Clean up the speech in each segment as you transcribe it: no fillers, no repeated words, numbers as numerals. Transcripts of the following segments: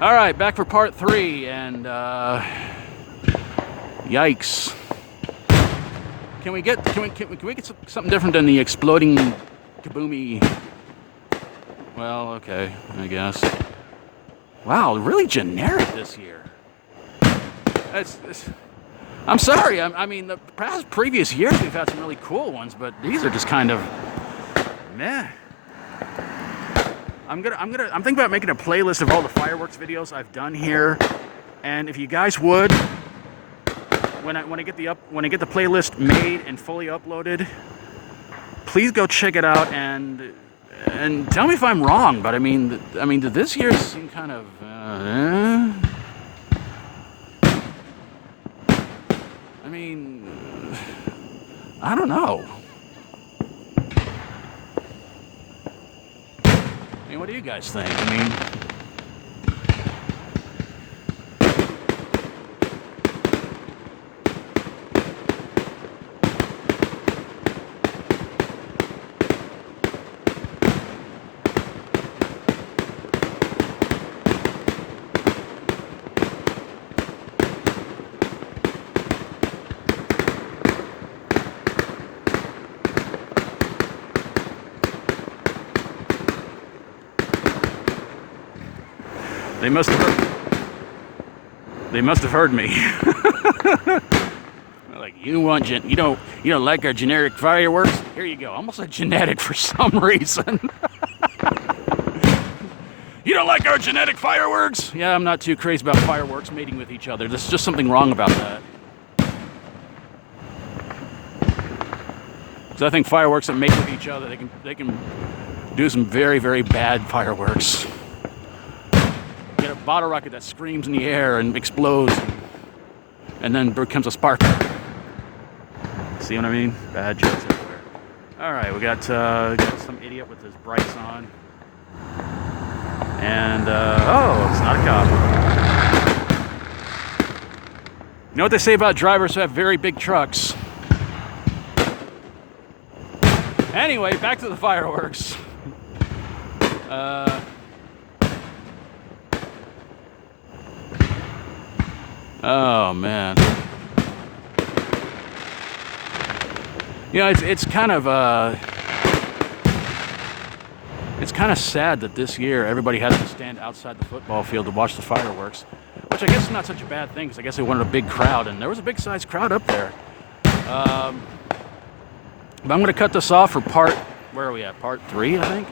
All right, back for part 3, and yikes! Can we get something different than the exploding kaboomy? Well, okay, I guess. Wow, really generic this year. I'm sorry. I mean, the previous years we've had some really cool ones, but these are just kind of meh. I'm thinking about making a playlist of all the fireworks videos I've done here, and if you guys would, when I get the playlist made and fully uploaded, please go check it out and tell me if I'm wrong. But I mean, did this year seem kind of I mean, I don't know. I mean, what do you guys think? I mean, They must have heard me. Like, you don't like our generic fireworks? Here you go. Almost like genetic for some reason. You don't like our genetic fireworks? Yeah, I'm not too crazy about fireworks mating with each other. There's just something wrong about that. So I think fireworks that mate with each other, they can do some very, very bad fireworks. Get a bottle rocket that screams in the air and explodes, and then becomes a spark. See what I mean? Bad jokes everywhere. All right, we got some idiot with his brights on, and oh, it's not a cop. You know what they say about drivers who have very big trucks? Anyway, back to the fireworks. Oh man. You know, it's kind of sad that this year everybody has to stand outside the football field to watch the fireworks, which I guess is not such a bad thing, because I guess they wanted a big crowd, and there was a big sized crowd up there. But I'm going to cut this off for where are we at? Part 3, I think,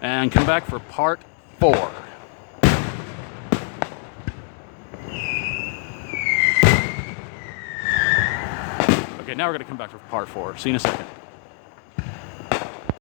and come back for part 4. Okay, now we're going to come back for part 4. See you in a second.